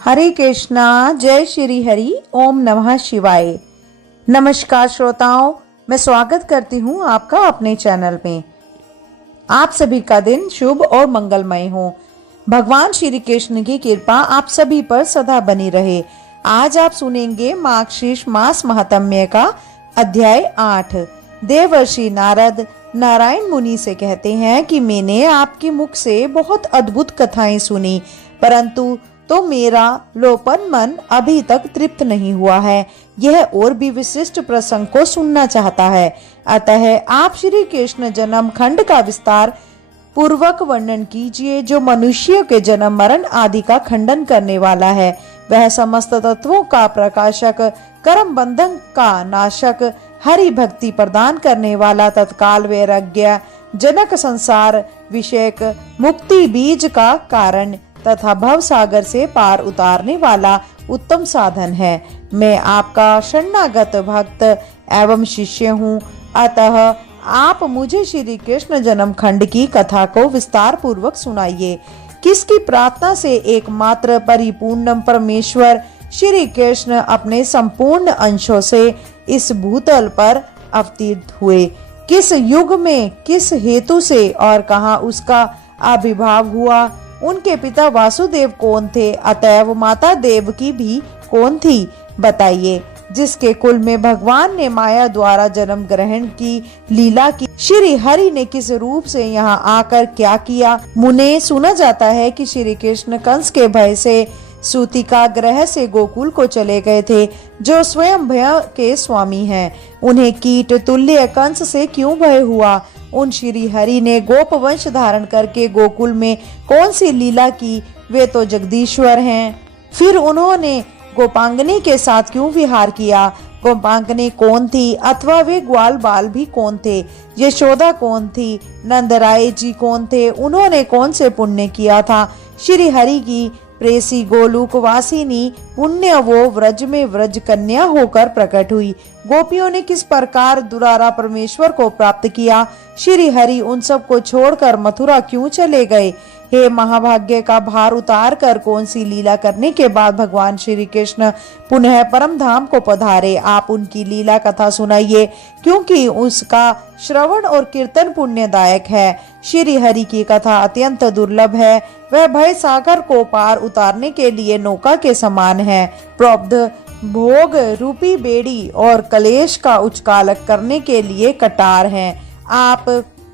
हरे कृष्णा। जय श्री हरि। ओम नमः शिवाय। नमस्कार श्रोताओं, मैं स्वागत करती हूँ आपका अपने चैनल में। आप सभी का दिन शुभ और मंगलमय हो। भगवान श्री कृष्ण की कृपा आप सभी पर सदा बनी रहे। आज आप सुनेंगे मार्गशीर्ष मास महात्म्य का अध्याय 8। देवर्षि नारद नारायण मुनि से कहते हैं कि मैंने आपके मुख से बहुत अद्भुत कथाएं सुनी, परंतु तो मेरा लोपन मन अभी तक तृप्त नहीं हुआ है। यह और भी विशिष्ट प्रसंग को सुनना चाहता है। अतः आप श्री कृष्ण जन्म खंड का विस्तार पूर्वक वर्णन कीजिए, जो मनुष्य के जन्म मरण आदि का खंडन करने वाला है। वह समस्त तत्वों का प्रकाशक, कर्म बंधन का नाशक, हरि भक्ति प्रदान करने वाला, तत्काल वैराग्य जनक, संसार विषयक मुक्ति बीज का कारण तथा भव सागर से पार उतारने वाला उत्तम साधन है। मैं आपका शरणागत भक्त एवं शिष्य हूँ, अतः आप मुझे श्री कृष्ण जन्म खंड की कथा को विस्तार पूर्वक सुनाइए। किसकी प्रार्थना से एकमात्र परिपूर्ण परमेश्वर श्री कृष्ण अपने संपूर्ण अंशों से इस भूतल पर अवतीर्ण हुए, किस युग में, किस हेतु से और कहाँ उसका आविर्भाव हुआ, उनके पिता वासुदेव कौन थे, अतएव माता देवकी भी कौन थी, बताइए। जिसके कुल में भगवान ने माया द्वारा जन्म ग्रहण की लीला की, श्री हरि ने किस रूप से यहाँ आकर क्या किया। मुने सुना जाता है कि श्री कृष्ण कंस के भय से सूतिका ग्रह से गोकुल को चले गए थे, जो स्वयं भय के स्वामी हैं। उन्हें कीट तुल्य कंस से क्यों भय हुआ। उन श्री हरि ने गोप वंश धारण करके गोकुल में कौन सी लीला की, वे तो जगदीश्वर हैं। फिर उन्होंने गोपांगनी के साथ क्यों विहार किया। गोपांगनी कौन थी, अथवा वे ग्वाल बाल भी कौन थे। यशोदा कौन थी, नंदराय जी कौन थे, उन्होंने कौन से पुण्य किया था। श्री हरि की प्रेसी गोलुक वासिनी पुण्य वो व्रज में व्रज कन्या होकर प्रकट हुई। गोपियों ने किस प्रकार दुरारा परमेश्वर को प्राप्त किया। श्री हरि उन सब को छोड़कर मथुरा क्यों चले गए। हे महाभाग्य का भार उतार कर कौन सी लीला करने के बाद भगवान श्री कृष्ण पुनः परम धाम को पधारे। आप उनकी लीला कथा सुनाइए, क्योंकि उसका श्रवण और कीर्तन पुण्यदायक है। श्री हरि की कथा अत्यंत दुर्लभ है। वह भय सागर को पार उतारने के लिए नौका के समान है। प्रबुद्ध भोग रूपी बेड़ी और कलेश का उच्चालक करने के लिए कटार हैं। आप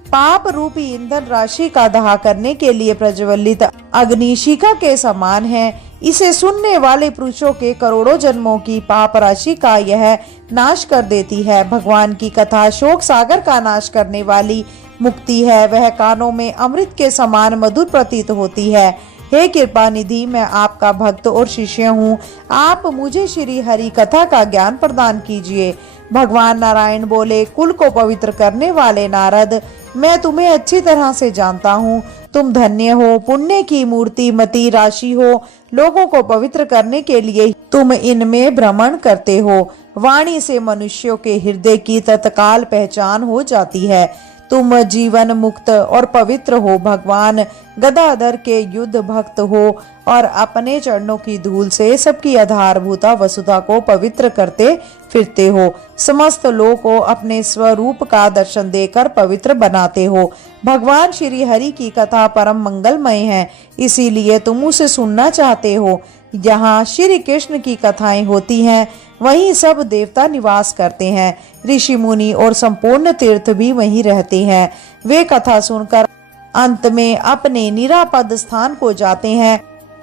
पाप रूपी ईंधन राशि का दहा करने के लिए प्रज्वलित अग्निशिखा के समान है। इसे सुनने वाले पुरुषों के करोड़ों जन्मों की पाप राशि का यह नाश कर देती है। भगवान की कथा शोक सागर का नाश करने वाली मुक्ति है। वह कानों में अमृत के समान मधुर प्रतीत होती है। हे कृपा निधि, मैं आपका भक्त और शिष्य हूँ। आप मुझे श्री हरि कथा का ज्ञान प्रदान कीजिए। भगवान नारायण बोले, कुल को पवित्र करने वाले नारद, मैं तुम्हें अच्छी तरह से जानता हूँ। तुम धन्य हो, पुण्य की मूर्ति मति राशि हो। लोगों को पवित्र करने के लिए तुम इनमें भ्रमण करते हो। वाणी से मनुष्यों के हृदय की तत्काल पहचान हो जाती है। तुम जीवन मुक्त और पवित्र हो। भगवान गदाधर के युद्ध भक्त हो और अपने चरणों की धूल से सबकी आधारभूता वसुधा को पवित्र करते फिरते हो। समस्त लोग को अपने स्वरूप का दर्शन देकर पवित्र बनाते हो। भगवान श्री हरि की कथा परम मंगलमय है, इसीलिए तुम उसे सुनना चाहते हो। जहाँ श्री कृष्ण की कथाएं होती हैं, वहीं सब देवता निवास करते हैं। ऋषि मुनि और संपूर्ण तीर्थ भी वहीं रहते हैं। वे कथा सुनकर अंत में अपने निरापद स्थान को जाते हैं।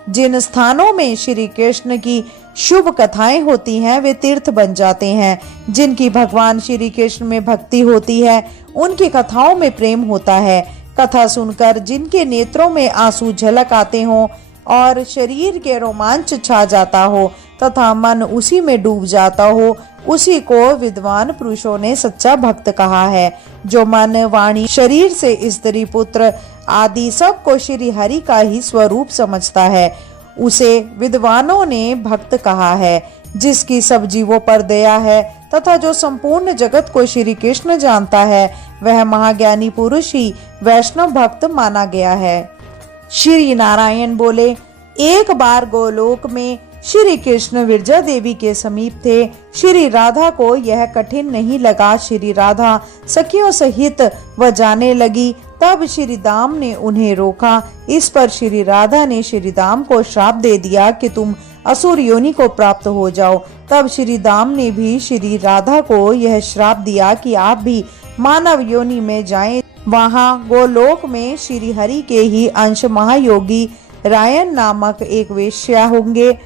जिन स्थानों में श्री कृष्ण की शुभ कथाएं होती हैं, वे तीर्थ बन जाते हैं। जिनकी भगवान श्री कृष्ण में भक्ति होती है, उनकी कथाओं में प्रेम होता है। कथा सुनकर जिनके नेत्रों में आंसू झलक आते हों और शरीर के रोमांच छा जाता हो तथा मन उसी में डूब जाता हो, उसी को विद्वान पुरुषों ने सच्चा भक्त कहा है। जो मन वाणी शरीर से स्त्री पुत्र आदि सब को श्री हरि का ही स्वरूप समझता है, उसे विद्वानों ने भक्त कहा है। जिसकी सब जीवों पर दया है तथा जो संपूर्ण जगत को श्री कृष्ण जानता है, वह महाज्ञानी पुरुष ही वैष्णव भक्त माना गया है। श्री नारायण बोले, एक बार गोलोक में श्री कृष्ण विरजा देवी के समीप थे। श्री राधा को यह कठिन नहीं लगा। श्री राधा सखियों सहित वह जाने लगी। तब श्री दाम ने उन्हें रोका। इस पर श्री राधा ने श्री दाम को श्राप दे दिया कि तुम असुर योनि को प्राप्त हो जाओ। तब श्री दाम ने भी श्री राधा को यह श्राप दिया कि आप भी मानव योनि में जाएं। वहाँ गोलोक में श्री हरि के ही अंश महायोगी रायन नामक एक वेश्या होंगे।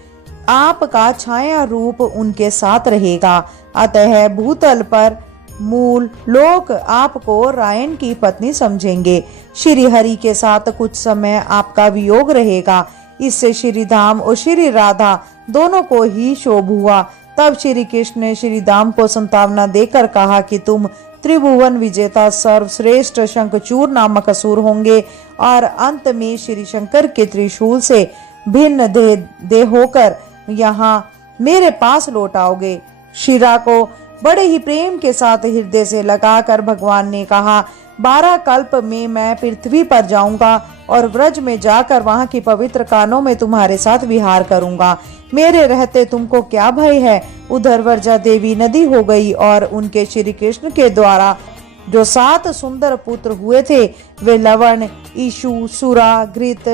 आपका छाया रूप उनके साथ रहेगा। अतः भूतल पर मूल लोक आपको रायन की पत्नी समझेंगे। श्री हरि के साथ कुछ समय आपका वियोग रहेगा। इससे श्री धाम और श्री राधा दोनों को ही शोभ हुआ। तब श्री कृष्ण ने श्री दाम को संतावना देकर कहा कि तुम त्रिभुवन विजेता सर्वश्रेष्ठ शंखचूर नामक असुर होंगे और अंत में श्री शंकर के त्रिशूल से भिन्न देह होकर यहाँ मेरे पास लौट आओगे। शिरा को बड़े ही प्रेम के साथ हृदय से लगाकर भगवान ने कहा, 12 कल्प में मैं पृथ्वी पर जाऊंगा और व्रज में जाकर वहां की पवित्र कानों में तुम्हारे साथ विहार करूंगा। मेरे रहते तुमको क्या भय है। उधर वर्जा देवी नदी हो गई और उनके श्री कृष्ण के द्वारा जो 7 सुंदर पुत्र हुए थे वे लवण, ईशु, सुरा, घृत,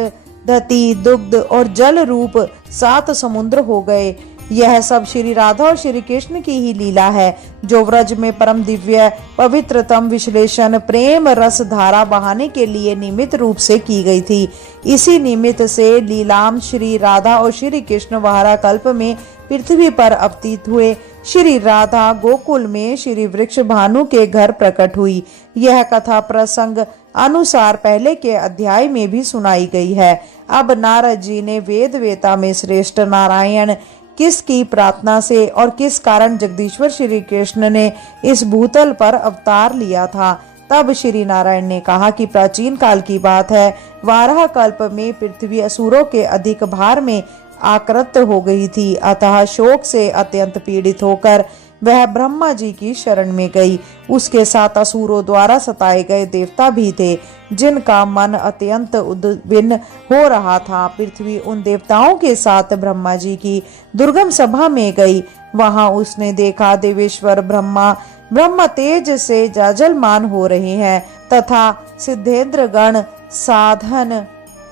दति, दुग्ध और जल रूप 7 समुद्र हो गए। यह सब श्री राधा और श्री कृष्ण की ही लीला है जो व्रज में परम दिव्य पवित्रतम विश्लेषण प्रेम रस धारा बहाने के लिए निमित्त रूप से की गई थी। इसी निमित्त से लीलाम श्री राधा और श्री कृष्ण वारा कल्प में पृथ्वी पर अवतीत हुए। श्री राधा गोकुल में श्री वृक्ष भानु के घर प्रकट हुई। यह कथा प्रसंग अनुसार पहले के अध्याय में भी सुनाई गई है। अब नारद जी ने वेद वेता में श्रेष्ठ नारायण किसकी प्रार्थना से और किस कारण जगदीश्वर श्री कृष्ण ने इस भूतल पर अवतार लिया था। तब श्री नारायण ने कहा कि प्राचीन काल की बात है। वाराह कल्प में पृथ्वी असुरों के अधिक भार में आकृत हो गई थी। अतः शोक से अत्यंत पीड़ित होकर वह ब्रह्मा जी की शरण में गई। उसके साथ असुरों द्वारा सताए गए देवता भी थे जिनका मन अत्यंत उद्विग्न हो रहा था। पृथ्वी उन देवताओं के साथ ब्रह्मा जी की दुर्गम सभा में गई। वहां उसने देखा देवेश्वर ब्रह्मा तेज से जाजलमान हो रहे हैं तथा सिद्धेंद्र गण साधन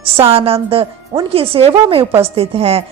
सानंद उनकी सेवा में उपस्थित हैं।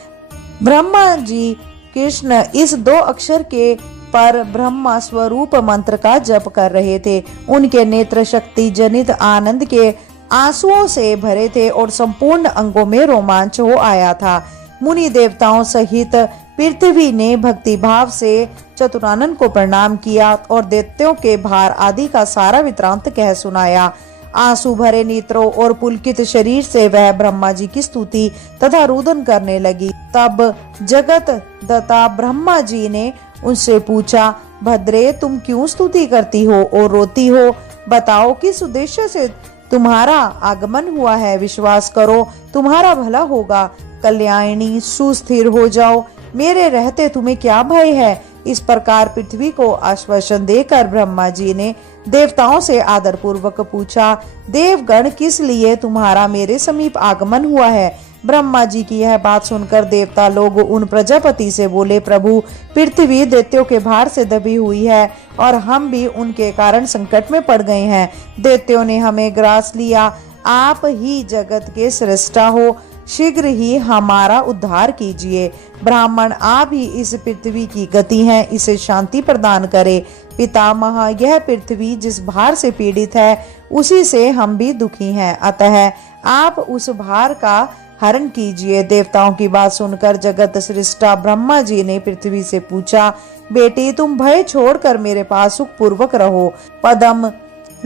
ब्रह्मा जी कृष्ण इस 2 अक्षर के पर ब्रह्मा स्वरूप मंत्र का जप कर रहे थे। उनके नेत्र शक्ति जनित आनंद के आंसुओं से भरे थे और संपूर्ण अंगों में रोमांच हो आया था। मुनि देवताओं सहित पृथ्वी ने भक्ति भाव से चतुरानन को प्रणाम किया और दैत्यों के भार आदि का सारा वृत्तांत कह सुनाया। आंसू भरे नेत्रों और पुलकित शरीर से वह ब्रह्मा जी की स्तुति तथा रुदन करने लगी। तब जगत दता ब्रह्मा जी ने उनसे पूछा, भद्रे तुम क्यों स्तुति करती हो और रोती हो? बताओ किस उद्देश्य से तुम्हारा आगमन हुआ है। विश्वास करो तुम्हारा भला होगा। कल्याणी सुस्थिर हो जाओ। मेरे रहते तुम्हें क्या भय है। इस प्रकार पृथ्वी को आश्वासन देकर ब्रह्मा जी ने देवताओं से आदर पूर्वक पूछा, देवगण किस लिए तुम्हारा मेरे समीप आगमन हुआ है। ब्रह्मा जी की यह बात सुनकर देवता लोग उन प्रजापति से बोले, प्रभु पृथ्वी दैत्यों के भार से दबी हुई है और हम भी उनके कारण संकट में पड़ गए हैं। दैत्यों ने हमें ग्रास लिया। आप ही जगत के सृष्टा हो, शीघ्र ही हमारा उद्धार कीजिए। ब्राह्मण आप ही इस पृथ्वी की गति हैं, इसे शांति प्रदान करे। पितामह यह पृथ्वी जिस भार से पीड़ित है उसी से हम भी दुखी हैं, अतः आप उस भार का हरण कीजिए। देवताओं की बात सुनकर जगत सृष्टा ब्रह्मा जी ने पृथ्वी से पूछा, बेटी तुम भय छोड़कर मेरे पास सुख पूर्वक रहो। पदम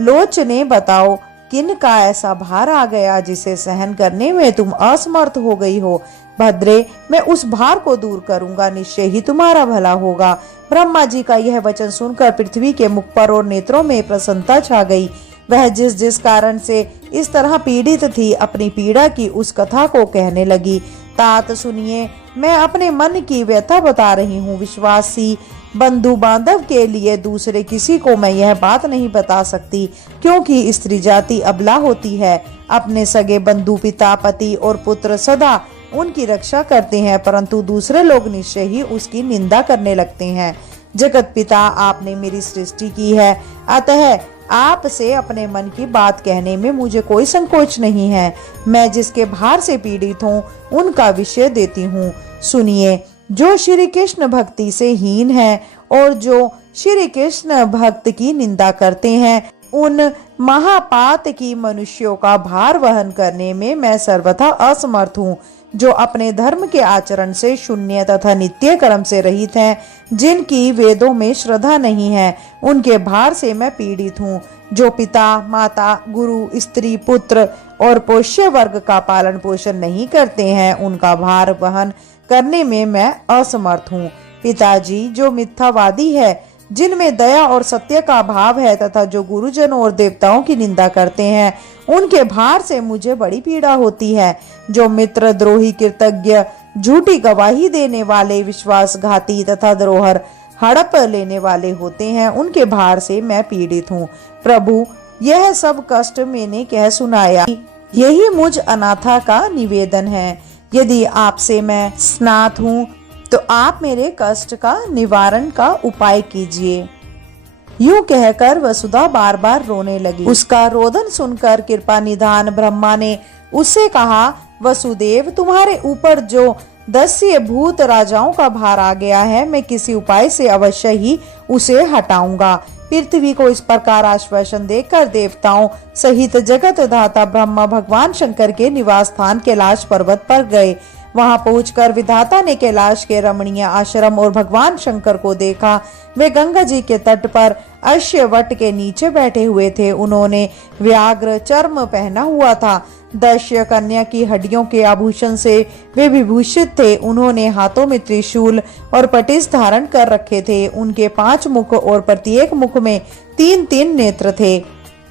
लोचने बताओ किन का ऐसा भार आ गया जिसे सहन करने में तुम असमर्थ हो गई हो। भद्रे मैं उस भार को दूर करूंगा, निश्चय ही तुम्हारा भला होगा। ब्रह्मा जी का यह वचन सुनकर पृथ्वी के मुख पर और नेत्रों में प्रसन्नता छा गई। वह जिस जिस कारण से इस तरह पीड़ित थी अपनी पीड़ा की उस कथा को कहने लगी। तात सुनिए, मैं अपने मन की व्यथा बता रही हूँ। विश्वासी बंधु बांधव के लिए दूसरे किसी को मैं यह बात नहीं बता सकती, क्योंकि स्त्री जाति अबला होती है। अपने सगे बंधु पिता पति और पुत्र सदा उनकी रक्षा करते हैं, परंतु दूसरे लोग निश्चय ही उसकी निंदा करने लगते हैं। जगत पिता, आपने मेरी सृष्टि की है, अतः आपसे अपने मन की बात कहने में मुझे कोई संकोच नहीं है। मैं जिसके भार से पीड़ित हूँ उनका विषय देती हूँ। सुनिए, जो श्री कृष्ण भक्ति से हीन है और जो श्री कृष्ण भक्त की निंदा करते हैं, उन महापात की मनुष्यों का भार वहन करने में मैं सर्वथा असमर्थ हूँ। जो अपने धर्म के आचरण से शून्य तथा नित्य कर्म से रहित हैं, जिनकी वेदों में श्रद्धा नहीं है, उनके भार से मैं पीड़ित हूँ। जो पिता, माता, गुरु, स्त्री, पुत्र और पोष्य वर्ग का पालन पोषण नहीं करते हैं, उनका भार वहन करने में मैं असमर्थ हूँ। पिताजी, जो मिथ्यावादी है, जिनमें दया और सत्य का भाव है तथा जो गुरुजनों और देवताओं की निंदा करते हैं, उनके भार से मुझे बड़ी पीड़ा होती है। जो मित्र द्रोही, कृतज्ञ, झूठी गवाही देने वाले, विश्वासघाती तथा धरोहर हड़प लेने वाले होते हैं, उनके भार से मैं पीड़ित हूँ। प्रभु, यह सब कष्ट मैंने कह सुनाया, यही मुझ अनाथा का निवेदन है। यदि आपसे मैं स्नात हूँ तो आप मेरे कष्ट का निवारण का उपाय कीजिए। यूं कहकर वसुधा बार बार रोने लगी। उसका रोदन सुनकर कृपा निधान ब्रह्मा ने उससे कहा, वसुदेव, तुम्हारे ऊपर जो दस्यु भूत राजाओं का भार आ गया है, मैं किसी उपाय से अवश्य ही उसे हटाऊंगा। पृथ्वी को इस प्रकार आश्वासन देकर देवताओं सहित जगत धाता ब्रह्मा भगवान शंकर के निवास स्थान कैलाश पर्वत पर गए। वहां पहुंचकर विधाता ने कैलाश के रमणीय आश्रम और भगवान शंकर को देखा। वे गंगा जी के तट पर अश्य वट के नीचे बैठे हुए थे। उन्होंने व्याघ्र चर्म पहना हुआ था। दैत्य कन्या की हड्डियों के आभूषण से वे विभूषित थे। उन्होंने हाथों में त्रिशूल और पटिश धारण कर रखे थे। उनके 5 मुख और प्रत्येक मुख में 3-3 नेत्र थे।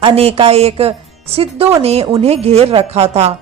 अनेकाएक सिद्धों ने उन्हें घेर रखा था।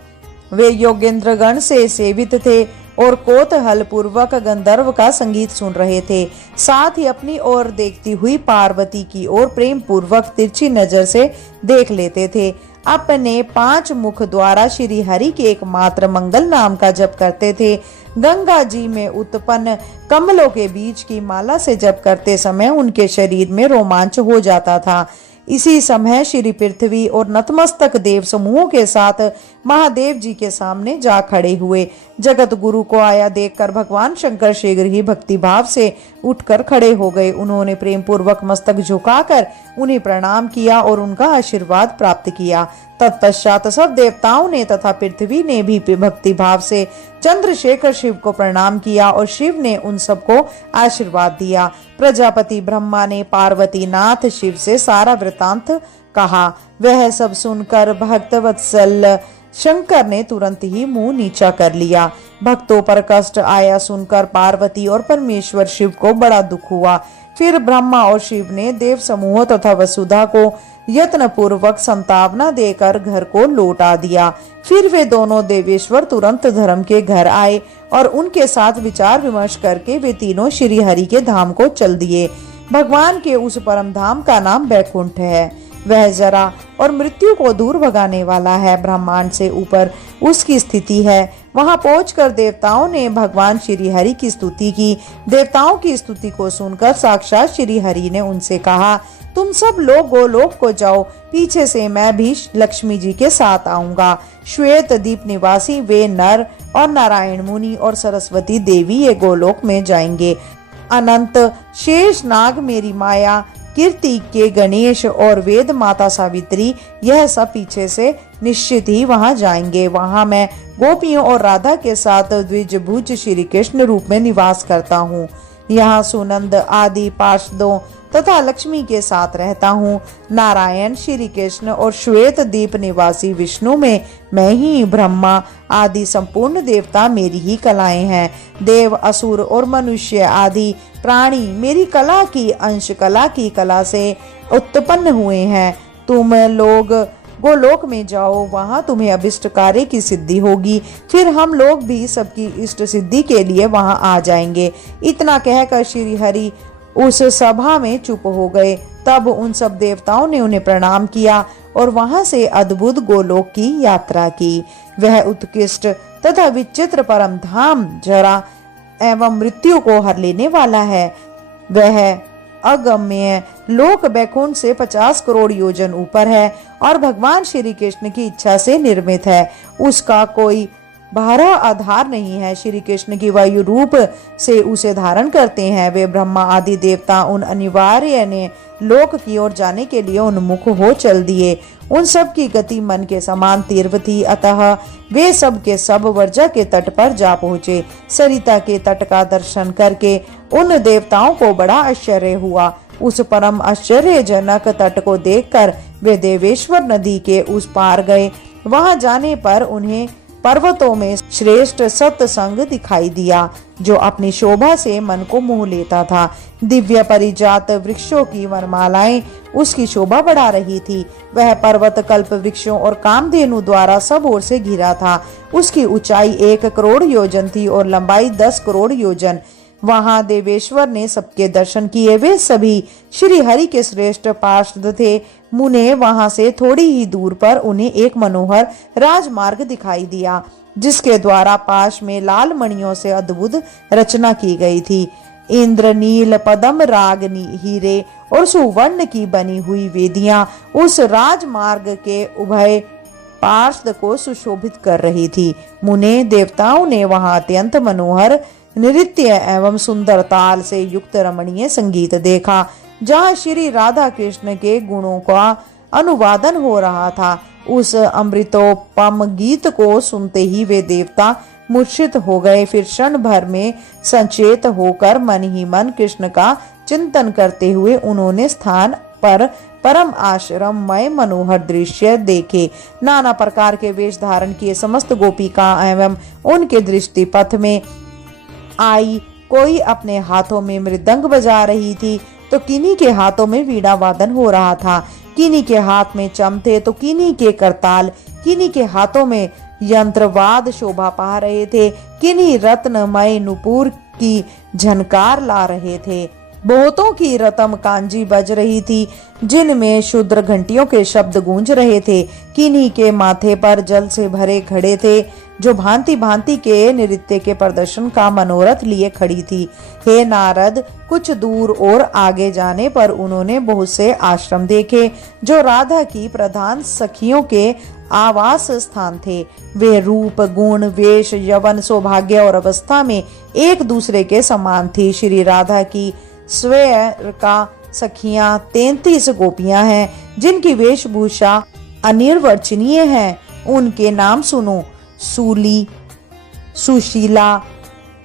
वे योगेंद्र गण से सेवित थे और कौतूहल पूर्वक गंधर्व का संगीत सुन रहे थे। साथ ही अपनी ओर देखती हुई पार्वती की ओर प्रेम पूर्वक तिरछी नजर से देख लेते थे। अपने 5 मुख द्वारा श्री हरि के एकमात्र मंगल नाम का जप करते थे। गंगा जी में उत्पन्न कमलों के बीज की माला से जप करते समय उनके शरीर में रोमांच हो जाता था। इसी समय श्री पृथ्वी और नतमस्तक देव समूहों के साथ महादेव जी के सामने जा खड़े हुए। जगत गुरु को आया देखकर भगवान शंकर शीघ्र ही भक्ति भाव से उठकर खड़े हो गए। उन्होंने प्रेम पूर्वक मस्तक झुकाकर उन्हें प्रणाम किया और उनका आशीर्वाद प्राप्त किया। तत्पश्चात सब देवताओं ने तथा पृथ्वी ने भी भक्ति भाव से चंद्रशेखर शिव को प्रणाम किया और शिव ने उन सबको आशीर्वाद दिया। प्रजापति ब्रह्मा ने पार्वती नाथ शिव से सारा वृतांत कहा। वह सब सुनकर भक्तवत्सल शंकर ने तुरंत ही मुंह नीचा कर लिया। भक्तों पर कष्ट आया सुनकर पार्वती और परमेश्वर शिव को बड़ा दुख हुआ। फिर ब्रह्मा और शिव ने देव समूह तथा वसुधा को यत्न पूर्वक संतावना देकर घर को लौटा दिया। फिर वे दोनों देवेश्वर तुरंत धर्म के घर आए और उनके साथ विचार विमर्श करके वे तीनों श्री हरि के धाम को चल दिए। भगवान के उस परम धाम का नाम बैकुंठ है। वह जरा और मृत्यु को दूर भगाने वाला है। ब्रह्मांड से ऊपर उसकी स्थिति है। वहां पहुंचकर देवताओं ने भगवान श्री हरि की स्तुति की। देवताओं की स्तुति को सुनकर साक्षात श्री हरि ने उनसे कहा, तुम सब लोग गोलोक को जाओ, पीछे से मैं भी लक्ष्मी जी के साथ आऊंगा। श्वेत दीप निवासी वे नर और नारायण मुनि और सरस्वती देवी ये गोलोक में जाएंगे। अनंत शेष नाग मेरी माया, कीर्ति के गणेश और वेद माता सावित्री, यह सब पीछे से निश्चित ही वहां जाएंगे। वहां मैं गोपियों और राधा के साथ द्विजभुज श्री कृष्ण रूप में निवास करता हूँ। यहाँ सुनंद आदि पार्षदों तथा लक्ष्मी के साथ रहता हूँ। नारायण, श्री कृष्ण और श्वेत दीप निवासी विष्णु में मैं ही, ब्रह्मा आदि संपूर्ण देवता मेरी ही कलाएं हैं। देव, असुर और मनुष्य आदि प्राणी मेरी कला की अंश कला की कला से उत्पन्न हुए हैं। तुम लोग गोलोक में जाओ, वहां तुम्हें अभिष्ट कार्य की सिद्धि होगी। फिर हम लोग भी सबकी इष्ट सिद्धि के लिए वहां आ जाएंगे। इतना कहकर श्री हरि उस सभा में चुप हो गए। तब उन सब देवताओं ने उन्हें प्रणाम किया और वहां से अद्भुत गोलोक की यात्रा की। वह उत्कृष्ट तथा विचित्र परम धाम जरा एवं मृत्यु को हर लेने वाला है। वह अगम्य लोक बैकुंठ से 50 करोड़ योजन ऊपर है और भगवान श्री कृष्ण की इच्छा से निर्मित है। उसका कोई बाहरा आधार नहीं है। श्री कृष्ण की वायु रूप से उसे धारण करते हैं। वे ब्रह्मा आदि देवता उन अनिवार्य ने लोक की ओर जाने के लिए उन्मुख हो चल दिए। उन सब की गति मन के समान तीव्र थी, अतः वे सब के सब वर्जा के तट पर जा पहुँचे। सरिता के तट का दर्शन करके उन देवताओं को बड़ा आश्चर्य हुआ। उस परम आश्चर्यजनक तट को देखकर वे देवेश्वर नदी के उस पार गए। वहां जाने पर उन्हें पर्वतों में श्रेष्ठ सत्संग दिखाई दिया, जो अपनी शोभा से मन को मोह लेता था। दिव्य परिजात वृक्षों की वनमालाएं उसकी शोभा बढ़ा रही थी। वह पर्वत कल्प वृक्षों और कामधेनु द्वारा सब ओर से घिरा था। उसकी ऊंचाई 1 करोड़ योजन थी और लंबाई 10 करोड़ योजन। वहां देवेश्वर ने सबके दर्शन किए। वे सभी श्री हरि के श्रेष्ठ पार्षद थे। मुने वहां से थोड़ी ही दूर पर उन्हें एक मनोहर राजमार्ग दिखाई दिया, जिसके द्वारा पाश में लाल मणियों से अद्भुत रचना की गई थी। इंद्र नील पदम रागनी हीरे और सुवर्ण की बनी हुई वेदियां उस राजमार्ग के उभय पार्षद को सुशोभित कर रही थी। मुने देवताओं ने वहां अत्यंत मनोहर नृत्य एवं सुंदर ताल से युक्त रमणीय संगीत देखा, जहाँ श्री राधा कृष्ण के गुणों का अनुवादन हो रहा था। उस अमृतोपम गीत को सुनते ही वे देवता मूर्छित हो गए। फिर क्षण भर में संचेत होकर मन ही मन कृष्ण का चिंतन करते हुए उन्होंने स्थान पर परम आश्रममय मनोहर दृश्य देखे। नाना प्रकार के वेश धारण किए समस्त गोपिका एवं उनके दृष्टि पथ में आई। कोई अपने हाथों में मृदंग बजा रही थी, तो किन्हीं के हाथों में वीणा वादन हो रहा था। किन्हीं के हाथ में चमथे तो किन्हीं के करताल, किन्हीं के हाथों में यंत्रवाद शोभा पा रहे थे, किन्हीं रत्नमय नुपुर की झनकार ला रहे थे। बहुतों की रतम कांजी बज रही थी, जिनमें शुद्र घंटियों के शब्द गूंज रहे थे। किन्हीं के माथे पर जल से भरे घड़े थे, जो भांति भांति के नृत्य के प्रदर्शन का मनोरथ लिए खड़ी थी। हे नारद, कुछ दूर और आगे जाने पर उन्होंने बहुत से आश्रम देखे, जो राधा की प्रधान सखियों के आवास स्थान थे। वे रूप, गुण, वेश, यवन, सौभाग्य और अवस्था में एक दूसरे के समान थी। श्री राधा की स्वयं का सखियां 33 गोपियां हैं, जिनकी वेशभूषा अनिर्वचनीय है। उनके नाम सुनो: सूली, सुशीला,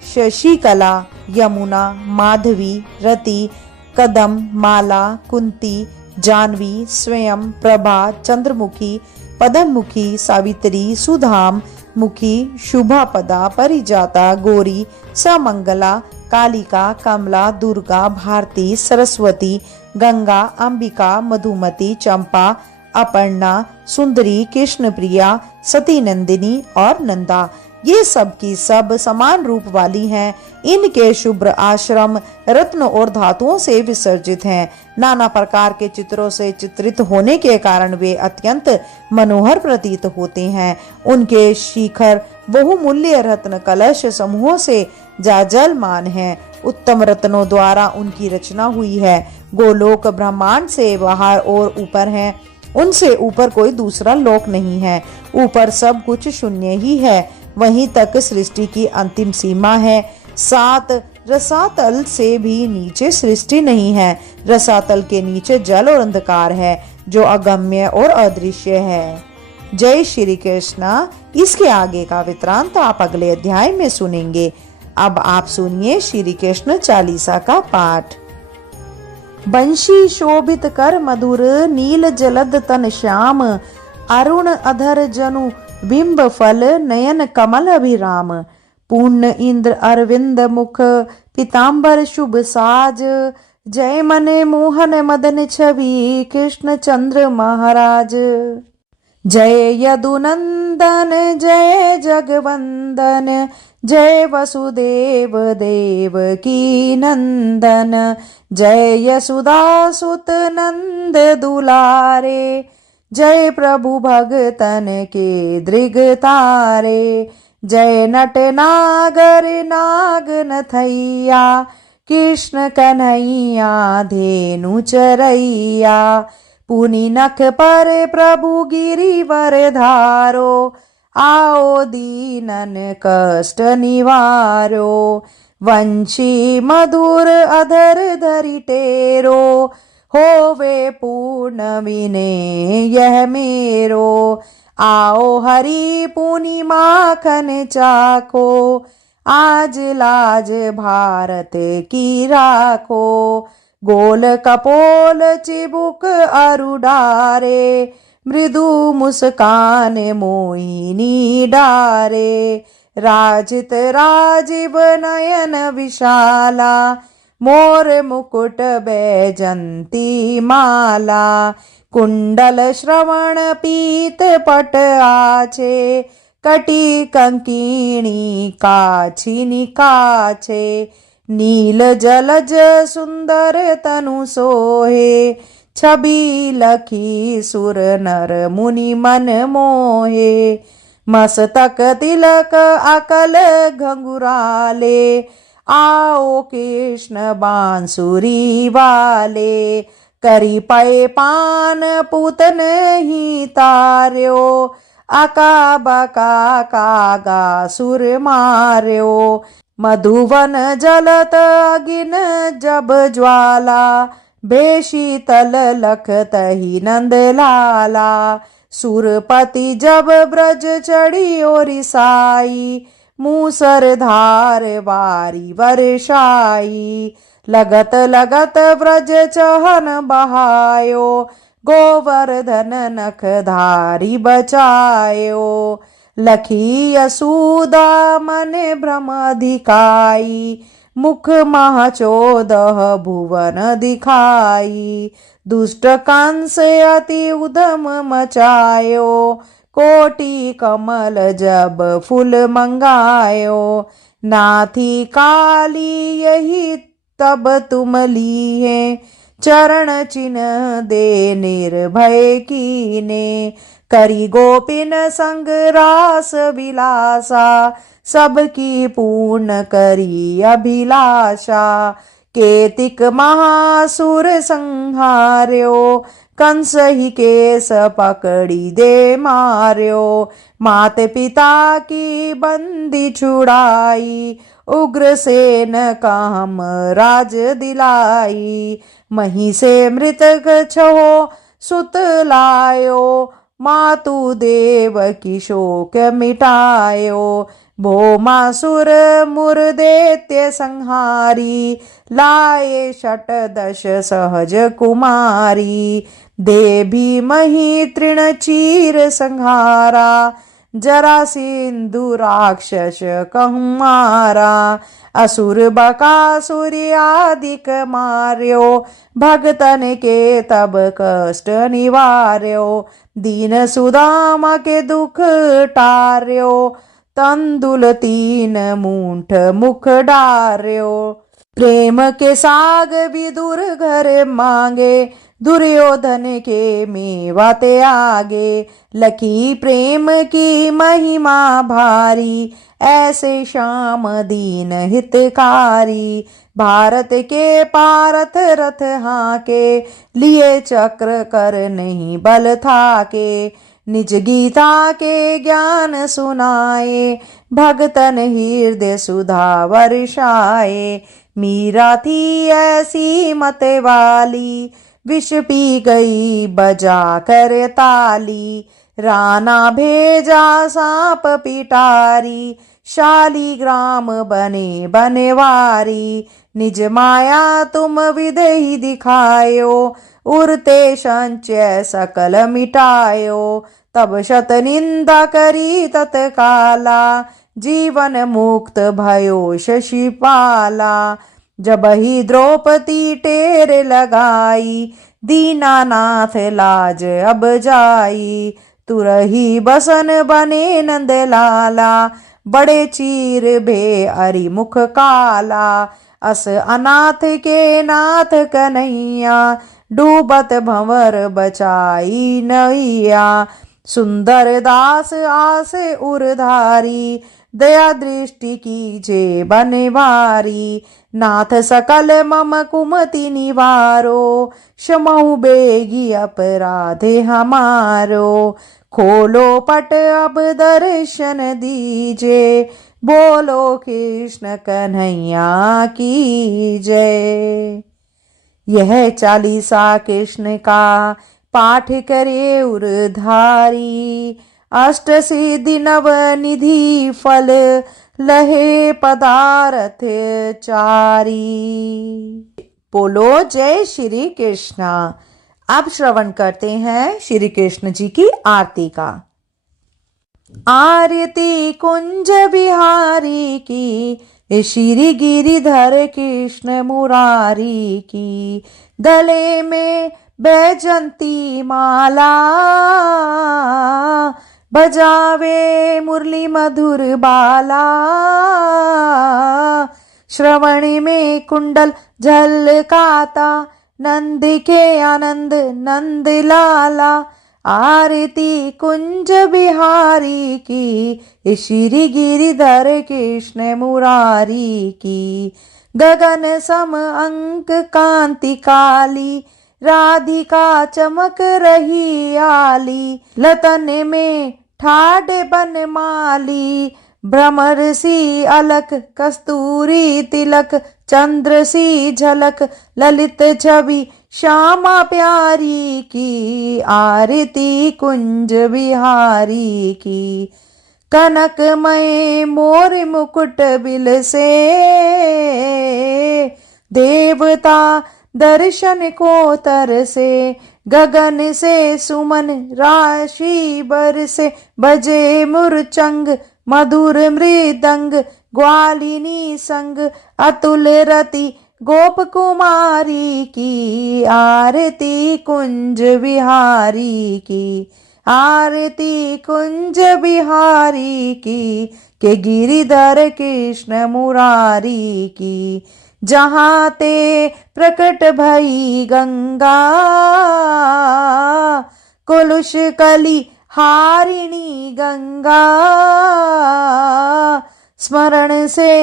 शशिकला, यमुना, माधवी, रति, कदम, माला, कुंती, जानवी, स्वयं, प्रभा, चंद्रमुखी, पदमुखी, सावित्री, सुधाम मुखी, शुभापदा, परिजाता, गौरी, समंगला, कालिका, कमला, दुर्गा, भारती, सरस्वती, गंगा, अंबिका, मधुमती, चंपा, अपर्णा, सुंदरी, कृष्णप्रिया, सती नंदिनी और नंदा। ये सब की सब समान रूप वाली हैं। इनके शुभ्र आश्रम रत्न और धातुओं से विसर्जित हैं। नाना प्रकार के चित्रों से चित्रित होने के कारण वे अत्यंत मनोहर प्रतीत होते हैं। उनके शिखर बहुमूल्य रत्न कलश समूहों से जाजलमान हैं। उत्तम रत्नों द्वारा उनकी रचना हुई है। गोलोक ब्रह्मांड से बाहर और ऊपर है। उनसे ऊपर कोई दूसरा लोक नहीं है। ऊपर सब कुछ शून्य ही है। वहीं तक सृष्टि की अंतिम सीमा है। 7 रसातल से भी नीचे सृष्टि नहीं है। रसातल के नीचे जल और अंधकार है, जो अगम्य और अदृश्य है। जय श्री कृष्णा। इसके आगे का वृत्तांत आप अगले अध्याय में सुनेंगे। अब आप सुनिए श्री कृष्ण चालीसा का पाठ। बंशी शोभित कर मधुर, नील जलद तन श्याम, अरुण अधर जनु बिंब फल, नयन कमल अभिराम। पूर्ण इंद्र अरविंद मुख, पीताम्बर शुभ साज, जय मने मोहन मदन छवि, कृष्ण चंद्र महाराज। जय यदुनंदन जय जगवंदन, जय वसुदेव देव की नंदन, जय यशोदासुत नंद दुलारे, जय प्रभु भगतन के दृग तारे, जय नट नागर नाग नथैया, कृष्ण कन्हैया धेनु चरैया, पुनि नख पर प्रभु गिरिवर धारो, आओ दीनन कष्ट निवारो, वंशी मधुर अधर धरि टेरो, होवे पूर्ण विने यह मेरो, आओ हरि पुनि माखन चाखो, आज लाज भारत की राखो, गोल कपोल चिबुक अरु डारे, मृदु मुस्कान मोहिनी डारे, राजित राजीव नयन विशाला, मोर मुकुट बैजंती माला, कुंडल श्रवण पीत पट आछे, कटी कंकीणी काछिनि काछे, नील जलज सुंदर तनु सोहे, छवि लखी सुर नर मुनि मन मोहे, मस्तक तिलक अकल घंघुराले, आओ कृष्ण बांसुरी वाले, करी पै पान पूतन ही तार्यो, अका बका कागा सुर मार्यो, मधुवन जलत अगिन जब ज्वाला, बेशीतल लखत ही नंद लाला, सुरपति जब ब्रज चढ़ी ओरि साई, मूसर धार वारी वर्षाई, लगत लगत ब्रज चहन बहायो, गोवर्धन नख धारी बचायो, लखी यशोदा मन भ्रम दिखाई, मुख महा 14 भुवन दिखाई, दुष्ट कंस अति उधम मचायो, कोटि कमल जब फूल मंगायो, नाथी काली यही तब तुम ली है, चरण चिन्ह दे निर्भय कीने, करी गोपिन संग रास विलासा, सबकी पूर्ण करी अभिलाषा, केतिक महासुर संहार्यो, कंस ही केस पकड़ी दे मार्यो, मात पिता की बंदी छुड़ाई, उग्रसेन काम राज दिलाई, मही से मृतक छहो सुत लायो, मातु देव की शोक मिटायो, भौमासुर मुर दैत्य संहारी, लाए 18 सहज कुमारी, देवी मही तृण चीर संहारा, जरा सिंधु राक्षस कहमारा, असुर बकासुर आदिक मार्यो, भगतन के तब कष्ट निवार्यो, दीन सुदामा के दुख टार्यो, तंदुल 3 मूठ मुख डार्यो, प्रेम के साग विदुर घर मांगे, दुर्योधन के मेवा ते आगे, लखी प्रेम की महिमा भारी, ऐसे श्याम दीन हितकारी, भारत के पारथ रथ हाके, लिए चक्र कर नहीं बल थाके, निज गीता के ज्ञान सुनाए, भगतन हृदय सुधा वर्षाए, मीरा थी ऐसी मत वाली, विष पी गई बजा कर ताली, राना भेजा सांप पिटारी, शालीग्राम बने बनवारी, निज माया तुम विधि दिखायो, उरते संचय सकल मिटायो, तब शत निंदा करी तत्काला, जीवन मुक्त भयो शशिपाला, जब ही द्रौपदी टेर लगाई, दीनानाथ लाज अब जाई, तुरही बसन बने नंद लाला, बड़े चीर भे अरि मुख काला। अस अनाथ के नाथ कन्हैया, डूबत भंवर बचाई नैया। सुंदर दास आस उरधारी, दया दृष्टि कीजे बनवारी। नाथ सकल मम कुमति निवारो, क्षमहु बेगी अपराधे हमारो। खोलो पट अब दर्शन दीजे, बोलो कृष्ण कन्हैया की जय। यह चालीसा कृष्ण का पाठ करे उरधारी, अष्ट सिद्धि नव निधि फल लहे पदारथ चारी। बोलो जय श्री कृष्ण। अब श्रवण करते हैं श्री कृष्ण जी की आरती का। आरती कुंज बिहारी की, श्री गिरिधर कृष्ण मुरारी की। गले में बैजंती माला, बजावे मुरली मधुर बाला। श्रवण में कुंडल झलकाता, नंद के आनंद नंद लाला। आरती कुंज बिहारी की, श्री गिरिधर कृष्ण मुरारी की। गगन सम अंक कांति काली, राधिका चमक रही आली। लतन में ठाड बनमाली, भ्रमर सी अलक कस्तूरी तिलक। चंद्र सी झलक ललित छवि श्यामा प्यारी की। आरती कुंज बिहारी की। कनकमय मोर मुकुट बिल से, देवता दर्शन को तरसे। गगन से सुमन राशि बरसे, बजे मुरचंग मधुर मृदंग। ग्वालिनी संग अतुल रति गोप कुमारी की। आरती कुंज बिहारी की। आरती कुंज बिहारी की, के गिरिधर कृष्ण मुरारी की। जहाँ ते प्रकट भई गंगा, कुलुष कली हारिणी गंगा। स्मरण से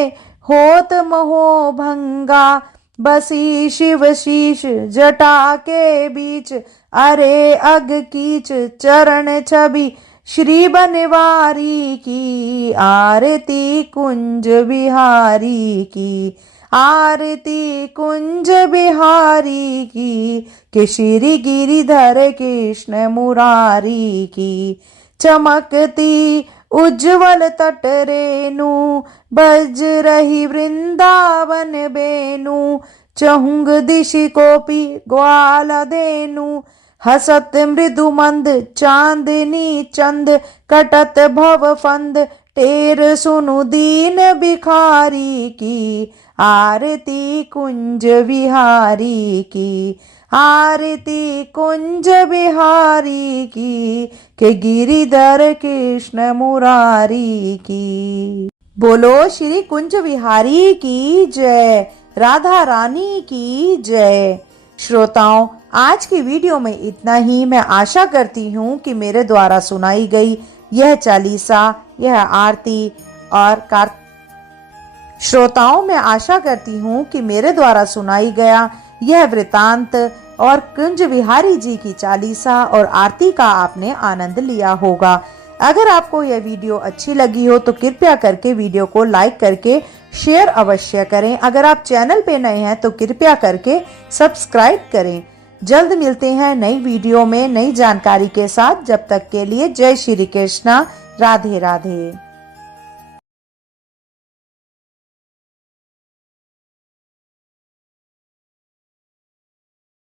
होत मोह भंगा, बसी शिव शीश जटा के बीच। अरे अग कीच चरण छवि श्री बनवारी की। आरती कुंज बिहारी की। आरती कुंज बिहारी की, के श्री गिरिधर कृष्ण मुरारी की। चमकती उज्ज्वल तट रेणु, बज रही वृंदावन बेनु। चहुंग दिशि कोपी ग्वाल देनु, हसत मृदु मंद चांदनी चंद। कटत भव फंद टेर सुनु दीन भिखारी की। आरती कुंज बिहारी की। आरती कुंज बिहारी की, के गिरिधर कृष्ण मुरारी की। बोलो श्री कुंज बिहारी की जय। राधा रानी की जय। श्रोताओं, आज की वीडियो में इतना ही। मैं आशा करती हूँ कि मेरे द्वारा सुनाई गई यह चालीसा, यह आरती और श्रोताओं, मैं आशा करती हूँ कि मेरे द्वारा सुनाई गया यह वृतांत और कुंज बिहारी जी की चालीसा और आरती का आपने आनंद लिया होगा। अगर आपको यह वीडियो अच्छी लगी हो तो कृपया करके वीडियो को लाइक करके शेयर अवश्य करें। अगर आप चैनल पे नए हैं तो कृपया करके सब्सक्राइब करें। जल्द मिलते हैं नई वीडियो में नई जानकारी के साथ। जब तक के लिए जय श्री कृष्णा। राधे राधे।